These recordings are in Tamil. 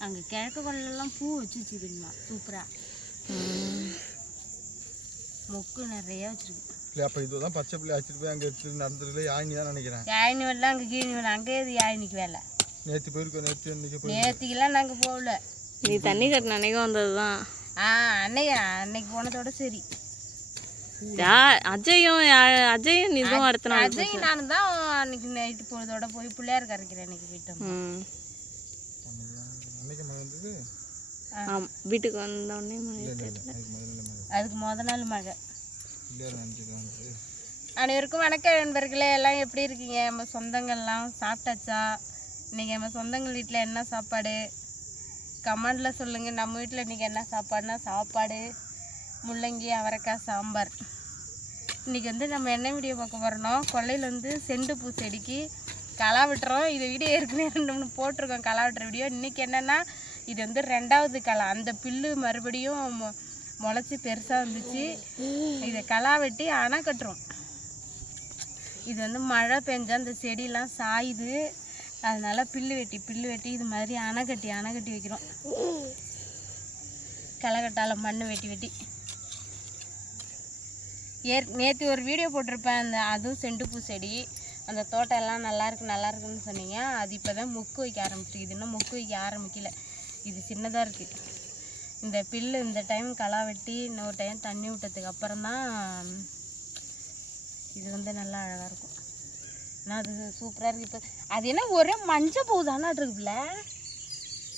அங்கே கிழக்கு கொள்ளெல்லாம் பூ வச்சு வச்சுருக்குமா சூப்பராக மொக்கு நிறைய வச்சிருக்கு. இல்லை அப்போ இதுதான் பச்சை பிள்ளை அழைச்சிட்டு போய் அங்கே எடுத்துட்டு நடந்துட்டு யாழினி தான் நினைக்கிறேன். யாழினி வரல அங்கே கீழி வரல அங்கே எது யாழினிக்கு வேலை. நேற்று போயிருக்கோம் நேற்று இன்னைக்கு போய் நேற்றுக்கெல்லாம் நாங்கள் போகல. நீ தண்ணி கட்டின அன்னைக்கு வந்தது தான் ஆ அன்னைக்கு அன்னைக்கு போனதோட சரி. யா அஜயும் அஜயும் இதுவும் அடுத்த நாள் அஜய் நானும் தான் அன்னைக்கு நைட்டு போனதோட போய் பிள்ளையார் கரைக்கிறேன் அன்னைக்கு போயிட்டோம். ம். அன்னைக்கு மழை வந்தது. ஆம் வீட்டுக்கு வந்த உடனே மழை அதுக்கு முதல்ல மழை அதுக்கு முத நாள் மழை அனைவருக்கும் வணக்கம் நண்பர்களே எல்லாம் எப்படி இருக்கீங்க? நம்ம சொந்தங்கள்லாம் சாப்பிட்டாச்சா? இன்னைக்கு நம்ம சொந்தங்கள் வீட்டில் என்ன சாப்பாடு? கமெண்டில் சொல்லுங்கள் நம்ம வீட்டில் இன்றைக்கி என்ன சாப்பாடுனா சாப்பாடு முள்ளங்கி அவரைக்காய் சாம்பார். இன்றைக்கி வந்து நம்ம என்ன வீடியோ பார்க்க போகிறோம்னா கொல்லையில் வந்து செண்டு பூ செடிக்கு களை விட்டுறோம் இது வீடியோ ஏற்கனவே ரெண்டு மூணு போட்டிருக்கோம் களை விட்டுற வீடியோ இன்றைக்கி என்னென்னா இது வந்து ரெண்டாவது களை அந்த புல்லு மறுபடியும் முளைச்சி பெருசாக வந்துச்சு. இதை களை வெட்டி அணை கட்டுறோம். இது வந்து மழை பெஞ்சா அந்த செடியெலாம் சாயுது. அதனால பில்லு வெட்டி பில்லு வெட்டி இது மாதிரி அணை கட்டி அணை கட்டி வைக்கிறோம். களைக்கட்டால் மண் வெட்டி வெட்டி. ஏற் நேற்று ஒரு வீடியோ போட்டிருப்பேன். அந்த அதுவும் செண்டுப்பூ செடி. அந்த தோட்டம் எல்லாம் நல்லா இருக்கு நல்லா இருக்குன்னு சொன்னீங்க. அது இப்போ தான் மொக்கு வைக்க ஆரம்பிச்சிருக்கு. இன்னும் மொக்கு வைக்க ஆரம்பிக்கல. இது சின்னதாக இருக்குது இந்த பில்லு இந்த டைம் களை வெட்டி இன்னொரு டைம் தண்ணி விட்டதுக்கு அப்புறம் தான் இது வந்து நல்லா அழகாக இருக்கும். ஆனால் அது சூப்பராக இருக்குது இப்போ அது என்ன ஒரே மஞ்சள் பூ தானே இருக்குல்ல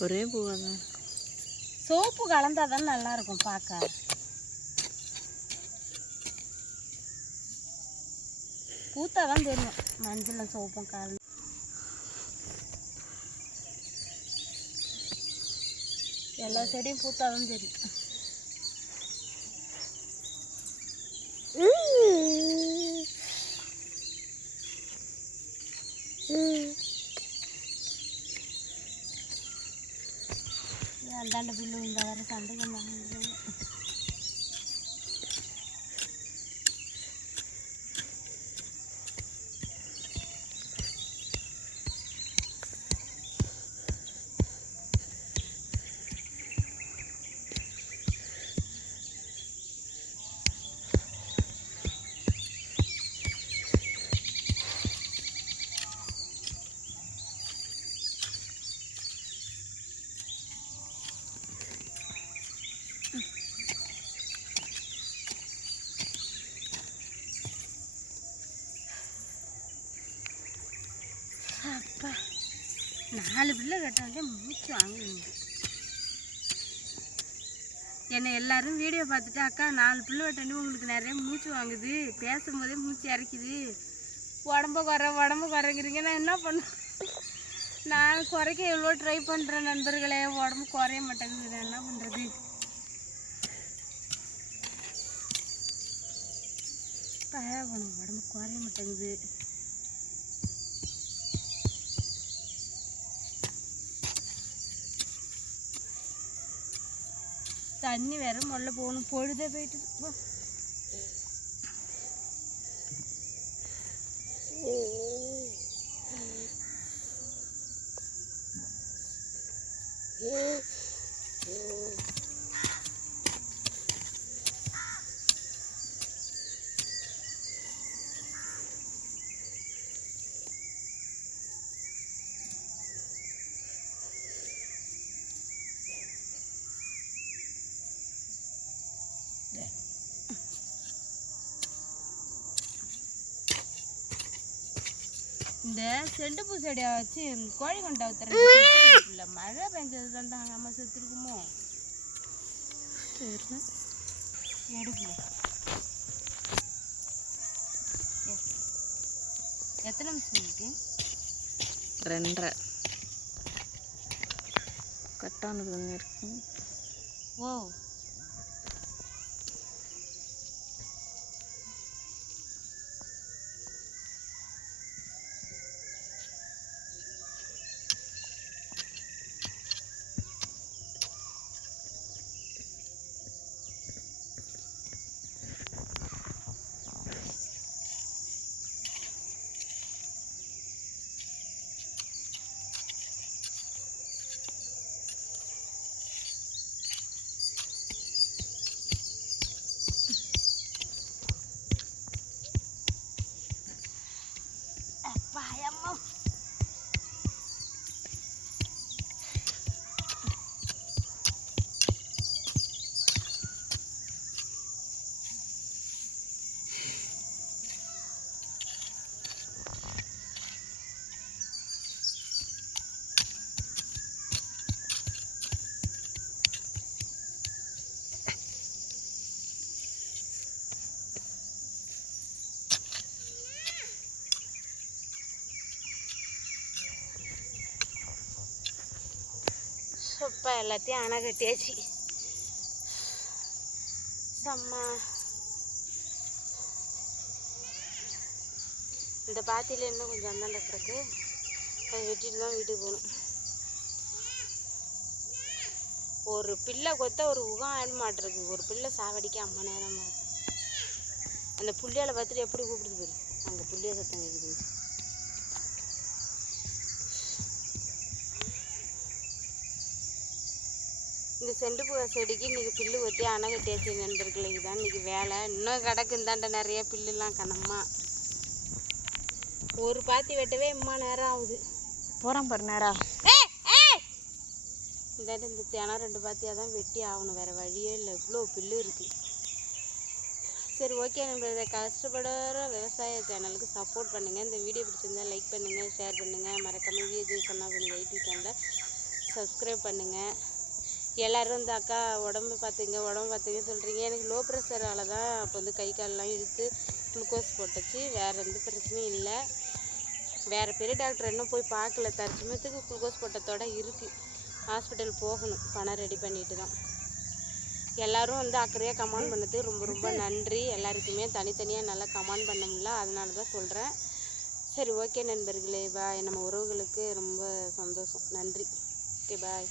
ஒரே பூவாக தான். சோப்பு கலந்தா தான் நல்லா இருக்கும் பார்க்க. பூத்தா தான் தெரியும். மஞ்சளும் சோப்பும் கலந்து. எல்லா செடியும் பூத்தாலும் சரி. அந்தாண்ட பில்லு இந்த வர சண்டைக்கு அப்பா. நாலு பிள்ளை கட்டாலே மூச்சு வாங்குங்க என்னை எல்லாரும் வீடியோ பார்த்துட்டு அக்கா நாலு பிள்ளை வெட்டணும் உங்களுக்கு நிறைய மூச்சு வாங்குது. பேசும்போதே மூச்சு இறக்குது உடம்ப குறை உடம்ப குறைங்கிறீங்க. நான் என்ன பண்ண நான் குறைக்க எவ்வளோ ட்ரை பண்ணுறேன் நண்பர்களே. உடம்பு குறைய மாட்டேங்குது. நான் என்ன பண்ணுறது உடம்பு குறைய மாட்டேங்குது. தண்ணி வேற முதல்ல போகணும் பொழுதே போயிட்டு இருக்கு. போ. இந்த செண்டு பூ செடியை வச்சு கோழி கொண்டை ஊத்துறேன் மழை பெஞ்சது தான் நம்ம செத்துருக்குமோ? எடுக்கல. எத்தனை நிமிஷம் இருக்கு ரெண்டரை. கட்டானது ஒன்று இருக்கு. ஓ சொப்பா எல்லாத்தையும் அணை கட்டியாச்சு. செம்ம. இந்த பாத்தியில் இன்னும் கொஞ்சம் அந்தாண்ட கிடக்கு. அதை வெட்டிட்டு தான் வீட்டுக்கு போகணும். ஒரு பிள்ளை கொத்த ஒரு உகம் ஆட மாட்டிருக்கு ஒரு பிள்ளை சாவடிக்க அம்மா நேரம் அந்த புள்ளியால் பார்த்துட்டு எப்படி கூப்பிடுது பாரு. அங்கே புள்ளிய சத்தம் கேட்குது இந்த செண்டு பூ செடிக்கு இன்னைக்கு பில்லு கொத்தி அணை கட்டியாச்சு நண்பர்களே. இதுதான் இன்னைக்கு வேலை. இன்னும் கிடக்கு இந்தாண்ட நிறைய பில்லுலாம் கனமா. ஒரு பாத்தி வெட்டவே இம்மா நேரம் ஆகுது. போகிறான் பாரு நேரா. இந்த இந்த தினம் ரெண்டு பாத்தியாக தான் வெட்டி ஆகணும். வேறு வழியே இல்லை. இவ்வளோ பில்லு இருக்குது சரி ஓகே இதை கஷ்டப்படுற விவசாய சேனலுக்கு சப்போர்ட் பண்ணுங்கள் இந்த வீடியோ பிடிச்சிருந்தா லைக் பண்ணுங்கள் ஷேர் பண்ணுங்கள் மறக்காமல் வீடியோ சொன்னா பண்ணுங்கள் யூடியூப் சேனலை சப்ஸ்கிரைப் பண்ணுங்கள் எல்லோரும் இந்த அக்கா உடம்பு பார்த்துங்க உடம்பு பார்த்துங்க சொல்கிறீங்க எனக்கு லோ ப்ரெஷரால் தான் அப்போ வந்து கை கால்லாம் இழுத்து குளுக்கோஸ் போட்டுச்சு. வேறு எந்த பிரச்சனையும் இல்லை. வேறு பெரிய டாக்டர் இன்னும் போய் பார்க்கல. தற்சமயத்துக்கு குளுக்கோஸ் போட்டத்தோட இருக்குது ஹாஸ்பிட்டல் போகணும். பணம் ரெடி பண்ணிட்டு தான். எல்லாரும் வந்து அக்கறையாக கமெண்ட் பண்ணதுக்கு ரொம்ப ரொம்ப நன்றி. எல்லாருக்குமே தனித்தனியாக நல்லா கமெண்ட் பண்ண முடியல அதனால தான் சொல்கிறேன் சரி ஓகே நண்பர்களே. பாய் நம்ம உறவுகளுக்கு ரொம்ப சந்தோஷம். நன்றி. Okay bye